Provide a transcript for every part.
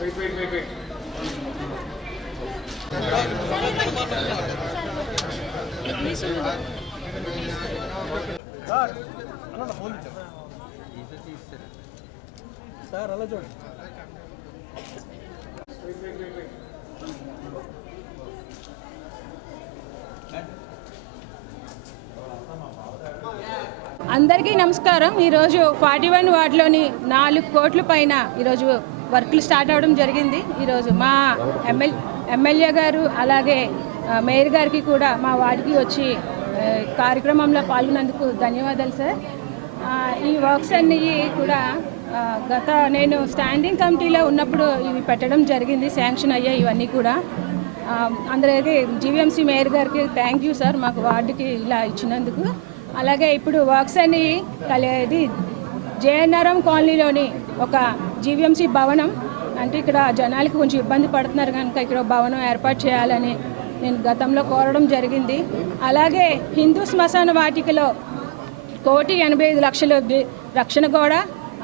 wait wait wait wait sir అన్న phone ఇచ్చారు. Sir అలా చూడండి. అందరికీ నమస్కారం. ఈరోజు ఫార్టీ వన్ వార్డులోని నాలుగు కోట్ల పైన ఈరోజు వర్క్లు స్టార్ట్ అవ్వడం జరిగింది ఈరోజు. మా ఎమ్మెల్ ఎమ్మెల్యే గారు అలాగే మేయర్ గారికి కూడా మా వార్డుకి వచ్చి కార్యక్రమంలో పాల్గొన్నందుకు ధన్యవాదాలు సార్. ఈ వర్క్స్ అన్నీ కూడా గత నేను స్టాండింగ్ కమిటీలో ఉన్నప్పుడు ఇవి పెట్టడం జరిగింది శాంక్షన్ అయ్యాయి ఇవన్నీ కూడా. ఆ, అందరికీ జీవీఎంసీ మేయర్ గారికి థ్యాంక్ యూ సార్ మాకు వార్డుకి ఇలా ఇచ్చినందుకు. అలాగే ఇప్పుడు వర్క్స్ అని కలిది జేఎన్ఆర్ఎం కాలనీలోని ఒక జీవీఎంసీ భవనం. అంటే ఇక్కడ జనాలకి కొంచెం ఇబ్బంది పడుతున్నారు కనుక ఇక్కడ భవనం ఏర్పాటు చేయాలని నేను గతంలో కోరడం జరిగింది. అలాగే హిందూ శ్మశాన వాటికలో కోటి ఎనభై ఐదు లక్షలు రక్షణ గోడ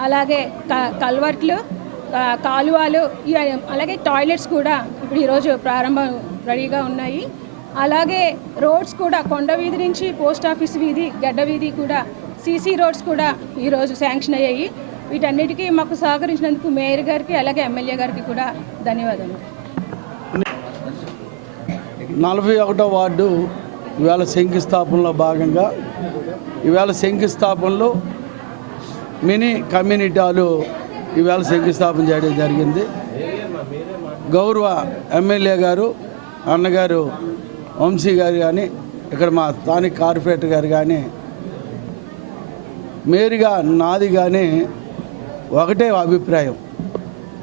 అలాగే క- కల్వర్ట్లు కాలువలు ఇవి అలాగే టాయిలెట్స్ కూడా ఇప్పుడు ఈరోజు ప్రారంభం రెడీగా ఉన్నాయి. అలాగే రోడ్స్ కూడా కొండ వీధి నుంచి పోస్ట్ ఆఫీస్ వీధి గడ్డ వీధి కూడా సీసీ రోడ్స్ కూడా ఈరోజు శాంక్షన్ అయ్యాయి. వీటన్నిటికీ మాకు సహకరించినందుకు మేయర్ గారికి అలాగే ఎమ్మెల్యే గారికి కూడా ధన్యవాదాలు. నలభై ఒకటో వార్డు ఇవాళ శంకుస్థాపనలో భాగంగా ఇవాళ శంకుస్థాపనలో మినీ కమ్యూనిటీ హాలు ఇవాళ శంకుస్థాపన చేయడం జరిగింది. గౌరవ ఎమ్మెల్యే గారు అన్నగారు వంశీ గారు కానీ ఇక్కడ మా స్థానిక కార్పొరేటర్ గారు కానీ మేరుగా నాది కానీ ఒకటే అభిప్రాయం.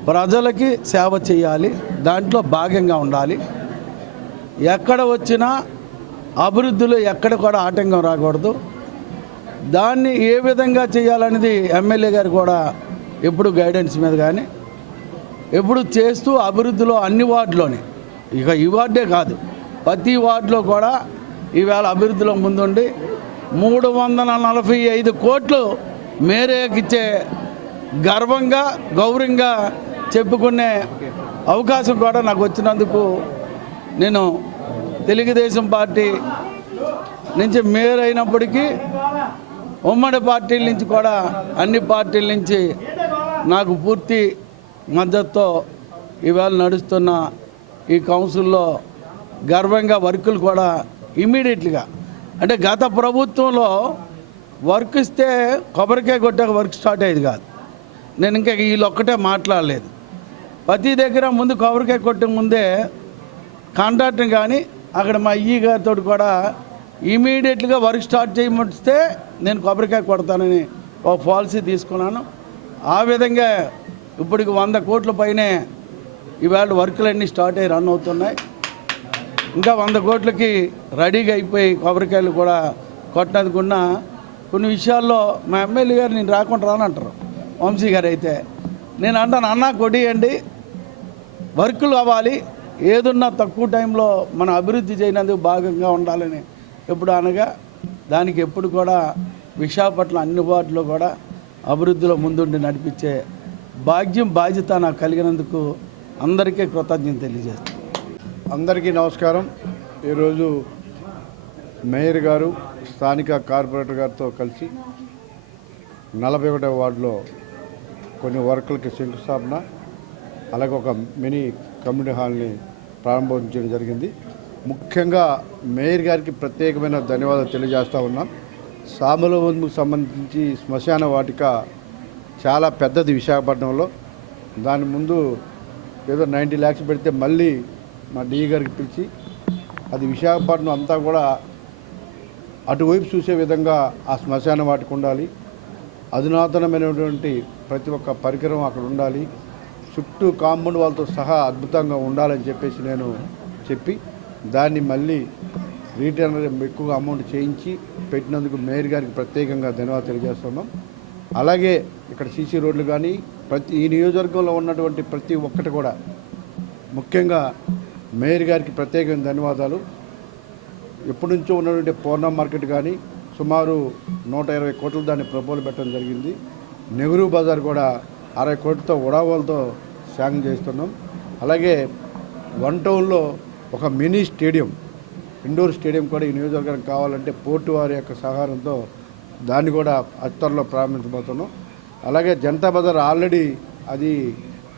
ప్రజలకి సేవ చేయాలి దాంట్లో భాగంగా ఉండాలి. ఎక్కడ వచ్చినా అభివృద్ధిలో ఎక్కడ కూడా ఆటంకం రాకూడదు. దాన్ని ఏ విధంగా చేయాలనేది ఎమ్మెల్యే గారు కూడా ఎప్పుడు గైడెన్స్ మీద కానీ ఎప్పుడు చేస్తూ అభివృద్ధిలో అన్ని వార్డులోనే. ఇక ఈ వార్డే కాదు ప్రతి వార్డులో కూడా ఈవేళ అభివృద్ధిలో ముందుండి మూడు వందల నలభై ఐదు కోట్లు మేరేకిచ్చే గర్వంగా గౌరవంగా చెప్పుకునే అవకాశం కూడా నాకు వచ్చినందుకు నేను తెలుగుదేశం పార్టీ నుంచి మేయర్ అయినప్పటికీ ఉమ్మడి పార్టీల నుంచి కూడా అన్ని పార్టీల నుంచి నాకు పూర్తి మద్దతుతో ఇవాళ నడుస్తున్న ఈ కౌన్సిల్లో గర్వంగా వర్కులు కూడా ఇమీడియట్లీగా అంటే గత ప్రభుత్వంలో వర్క్ ఇస్తే కొబ్బరికాయ కొట్టాక వర్క్ స్టార్ట్ అయ్యేది కాదు. నేను ఇంకా వీళ్ళు ఒక్కటే మాట్లాడలేదు. ప్రతి దగ్గర ముందు కొబ్బరికాయ కొట్టే ముందే కాంట్రాక్టర్ కానీ అక్కడ మా అయ్యి గారితో కూడా ఇమీడియట్గా వర్క్ స్టార్ట్ చేయమంటే నేను కొబ్బరికాయ కొడతానని ఒక పాలసీ తీసుకున్నాను. ఆ విధంగా ఇప్పటికి వంద కోట్ల పైనే ఇవాళ వర్కులన్నీ స్టార్ట్ అయ్యి రన్ అవుతున్నాయి. ఇంకా వంద కోట్లకి రెడీగా అయిపోయి కొబ్బరికాయలు కూడా కొట్టినందుకున్న కొన్ని విషయాల్లో మా ఎమ్మెల్యే గారు నేను రాకుండా రానంటారు. వంశీ గారు అయితే నేను అంటాను అన్న కొడియండి వర్కులు అవ్వాలి. ఏదున్నా తక్కువ టైంలో మన అభివృద్ధి చేయనందుకు భాగంగా ఉండాలని ఎప్పుడు అనగా దానికి ఎప్పుడు కూడా విశాఖపట్నం అందుబాటులో కూడా అభివృద్ధిలో ముందుండి నడిపించే భాగ్యం బాధ్యత నాకు కలిగినందుకు అందరికీ కృతజ్ఞత తెలియజేస్తాను అందరికీ నమస్కారం. ఈరోజు మేయర్ గారు స్థానిక కార్పొరేటర్ గారితో కలిసి నలభై ఒకటవ వార్డులో కొన్ని వర్కులకి శంకుస్థాపన అలాగే ఒక మినీ కమ్యూనిటీ హాల్ని ప్రారంభించడం జరిగింది. ముఖ్యంగా మేయర్ గారికి ప్రత్యేకమైన ధన్యవాదాలు తెలియజేస్తూ ఉన్నాం. సామలవంతుకు సంబంధించి శ్మశాన వాటిక చాలా పెద్దది విశాఖపట్నంలో. దాని ముందు ఏదో నైంటీ ల్యాక్స్ పెడితే మళ్ళీ మా డిఈ గారికి పిలిచి అది విశాఖపట్నం అంతా కూడా అటువైపు చూసే విధంగా ఆ శ్మశాన వాటికి ఉండాలి. అధునాతనమైనటువంటి ప్రతి ఒక్క పరికరం అక్కడ ఉండాలి. చుట్టూ కాంపౌండ్ వాళ్ళతో సహా అద్భుతంగా ఉండాలని చెప్పేసి నేను చెప్పి దాన్ని మళ్ళీ రీటర్న్ ఎక్కువగా అమౌంట్ చేయించి పెట్టినందుకు మేయర్ గారికి ప్రత్యేకంగా ధన్యవాదాలు తెలియజేస్తున్నాం. అలాగే ఇక్కడ సీసీ రోడ్లు కానీ ప్రతి ఈ నియోజకవర్గంలో ఉన్నటువంటి ప్రతి ఒక్కటి కూడా ముఖ్యంగా మేయర్ గారికి ప్రత్యేకంగా ధన్యవాదాలు. ఎప్పటి నుంచో ఉన్నటువంటి పూర్ణ మార్కెట్ కానీ సుమారు నూట ఇరవై కోట్ల దాన్ని ప్రపోజల్ పెట్టడం జరిగింది. నెహ్రూ బజార్ కూడా అరవై కోట్లతో ఉడావాలతో శాంక్షన్ చేస్తున్నాం. అలాగే వన్ టౌన్లో ఒక మినీ స్టేడియం ఇండోర్ స్టేడియం కూడా ఈ నియోజకవర్గానికి కావాలంటే పోర్టు వారి యొక్క సహకారంతో దాన్ని కూడా అతి త్వరలో ప్రారంభించబోతున్నాం. అలాగే జనతా బజార్ ఆల్రెడీ అది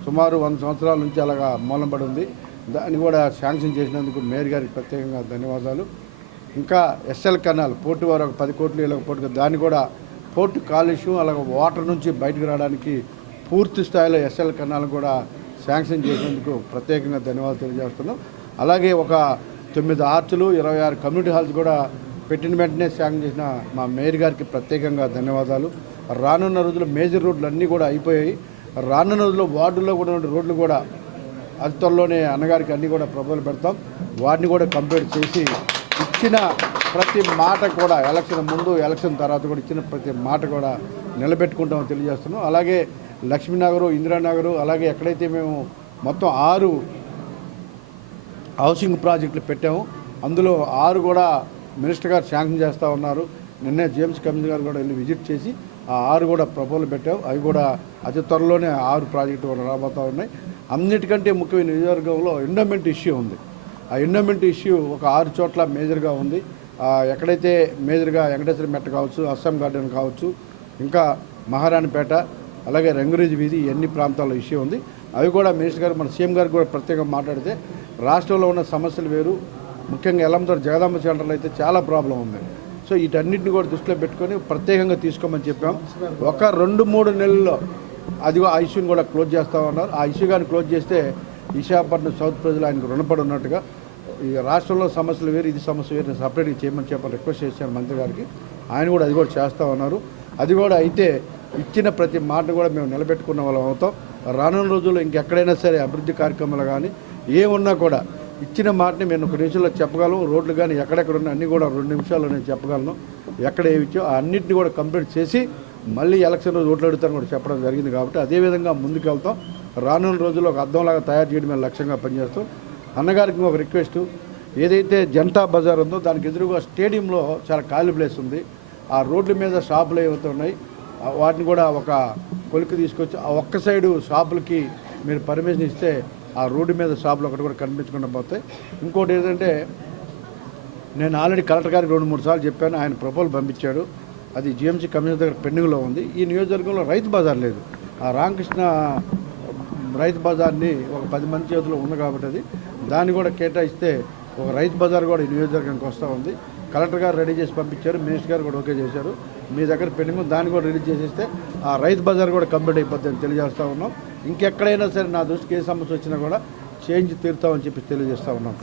సుమారు వంద సంవత్సరాల నుంచి అలాగా మూలంపడి ఉంది. దాన్ని కూడా శాంక్షన్ చేసినందుకు మేయర్ గారికి ప్రత్యేకంగా ధన్యవాదాలు. ఇంకా ఎస్ఎల్ కెనాల్ పోర్టు వారు ఒక పది కోట్లు ఇలా పోర్టు దాన్ని కూడా పోర్టు కాలుష్యం అలాగే వాటర్ నుంచి బయటకు రావడానికి పూర్తి స్థాయిలో ఎస్ఎల్ కెనాల్ కూడా శాంక్షన్ చేసినందుకు ప్రత్యేకంగా ధన్యవాదాలు తెలియజేస్తున్నాం. అలాగే ఒక తొమ్మిది ఆర్చులు ఇరవై ఆరు కమ్యూనిటీ హాల్స్ కూడా పెట్టిన వెంటనే శాంక్షన్ చేసిన మా మేయర్ గారికి ప్రత్యేకంగా ధన్యవాదాలు. రానున్న రోజుల్లో మేజర్ రోడ్లు అన్నీ కూడా అయిపోయాయి. రానున్న రోజుల్లో వార్డుల్లో కూడా రోడ్లు కూడా అతి త్వరలోనే అన్నగారికి అన్నీ కూడా ప్రపోజల్ పెడతాం. వాటిని కూడా కంప్లీట్ చేసి ఇచ్చిన ప్రతి మాట కూడా ఎలక్షన్ ముందు ఎలక్షన్ తర్వాత కూడా ఇచ్చిన ప్రతి మాట కూడా నిలబెట్టుకుంటామని తెలియజేస్తున్నాం. అలాగే లక్ష్మీనగరు ఇందిరానగరు అలాగే ఎక్కడైతే మేము మొత్తం ఆరు హౌసింగ్ ప్రాజెక్టులు పెట్టాము. అందులో ఆరు కూడా మినిస్టర్ గారు శాంక్షన్ చేస్తూ ఉన్నారు. నిన్నే జేమ్స్ కమిషన్ గారు కూడా వెళ్ళి విజిట్ చేసి ఆ ఆరు కూడా ప్రపోజల్ పెట్టాము అవి కూడా అతి త్వరలోనే ఆరు ప్రాజెక్టు కూడా రాబోతూ ఉన్నాయి. అన్నిటికంటే ముఖ్యమైన నియోజకవర్గంలో ఎండోమెంట్ ఇష్యూ ఉంది. ఆ ఎండోమెంట్ ఇష్యూ ఒక ఆరు చోట్ల మేజర్గా ఉంది. ఎక్కడైతే మేజర్గా వెంకటేశ్వర మెట్ట కావచ్చు అస్సాం గార్డెన్ కావచ్చు ఇంకా మహారాణిపేట అలాగే రంగురేజు వీధి ఎన్ని ప్రాంతాల్లో ఇష్యూ ఉంది. అవి కూడా మినిస్టర్ గారు మన సీఎం గారు కూడా ప్రత్యేకంగా మాట్లాడితే రాష్ట్రంలో ఉన్న సమస్యలు వేరు. ముఖ్యంగా ఎల్లంతోటి జగదాంబ సెంటర్లో అయితే చాలా ప్రాబ్లం ఉంది. సో వీటన్నిటిని కూడా దృష్టిలో పెట్టుకొని ప్రత్యేకంగా తీసుకోమని చెప్పాం. ఒక రెండు మూడు నెలల్లో అది ఆ ఇష్యూని కూడా క్లోజ్ చేస్తామన్నారు ఆ ఇష్యూ కానీ క్లోజ్ చేస్తే విశాఖపట్నం సౌత్ ప్రజలు ఆయనకు రుణపడి ఉన్నట్టుగా ఈ రాష్ట్రంలో సమస్యలు వేరు ఇది సమస్య వేరు సపరేట్గా చేయమని చెప్పని రిక్వెస్ట్ చేశాను మంత్రి గారికి. ఆయన కూడా అది కూడా చేస్తూ ఉన్నారు. అది కూడా అయితే ఇచ్చిన ప్రతి మాట కూడా మేము నిలబెట్టుకున్న వాళ్ళం అవుతాం. రానున్న రోజుల్లో ఇంకెక్కడైనా సరే అభివృద్ధి కార్యక్రమాలు కానీ ఏమున్నా కూడా ఇచ్చిన మాటని మేము ఒక నిమిషంలో చెప్పగలం. రోడ్లు కానీ ఎక్కడెక్కడ ఉన్నాయి అన్నీ కూడా రెండు నిమిషాల్లో నేను చెప్పగలను. ఎక్కడ ఏమిచ్చో అన్నింటినీ కూడా కంప్లీట్ చేసి మళ్ళీ ఎలక్షన్ రోజు ఓట్లు అడుగుతాను కూడా చెప్పడం జరిగింది కాబట్టి అదేవిధంగా ముందుకెళ్తాం. రానున్న రోజుల్లో ఒక అర్థంలాగా తయారు చేయడమే లక్ష్యంగా పనిచేస్తాం అన్నగారికి ఒక రిక్వెస్ట్ ఏదైతే జనతా బజార్ ఉందో దానికి ఎదురుగా స్టేడియంలో చాలా ఖాళీ ప్లేస్ ఉంది. ఆ రోడ్ల మీద షాపులు ఏవైతే ఉన్నాయి వాటిని కూడా ఒక కొలికి తీసుకొచ్చి ఆ ఒక్క సైడు షాపులకి మీరు పర్మిషన్ ఇస్తే ఆ రోడ్డు మీద షాపులు ఒకటి కూడా కనిపించకుండా పోతాయి. ఇంకోటి ఏంటంటే నేను ఆల్రెడీ కలెక్టర్ గారికి రెండు మూడు సార్లు చెప్పాను ఆయన ప్రపోజల్ పంపించాడు. అది జిఎంసీ కమిషనర్ దగ్గర పెండింగ్లో ఉంది. ఈ నియోజకవర్గంలో రైతు బజార్ లేదు. ఆ రామకృష్ణ రైతు బజార్ని ఒక పది మంది చేతిలో ఉంది కాబట్టి అది. దాన్ని కూడా కేటాయిస్తే ఒక రైతు బజార్ కూడా ఈ నియోజకవర్గానికి వస్తూ ఉంది. కలెక్టర్ గారు రెడీ చేసి పంపించారు మినిస్టర్ గారు కూడా ఓకే చేశారు. మీ దగ్గర పెండింగ్ దాన్ని కూడా రిలీజ్ చేసేస్తే ఆ రైతు బజార్ కూడా కంప్లీట్ అయిపోతుందని తెలియజేస్తూ ఉన్నాం. ఇంకెక్కడైనా సరే నా దృష్టికి ఏ సమస్య వచ్చినా కూడా చేంజ్ తీరుతామని చెప్పి తెలియజేస్తూ ఉన్నాం.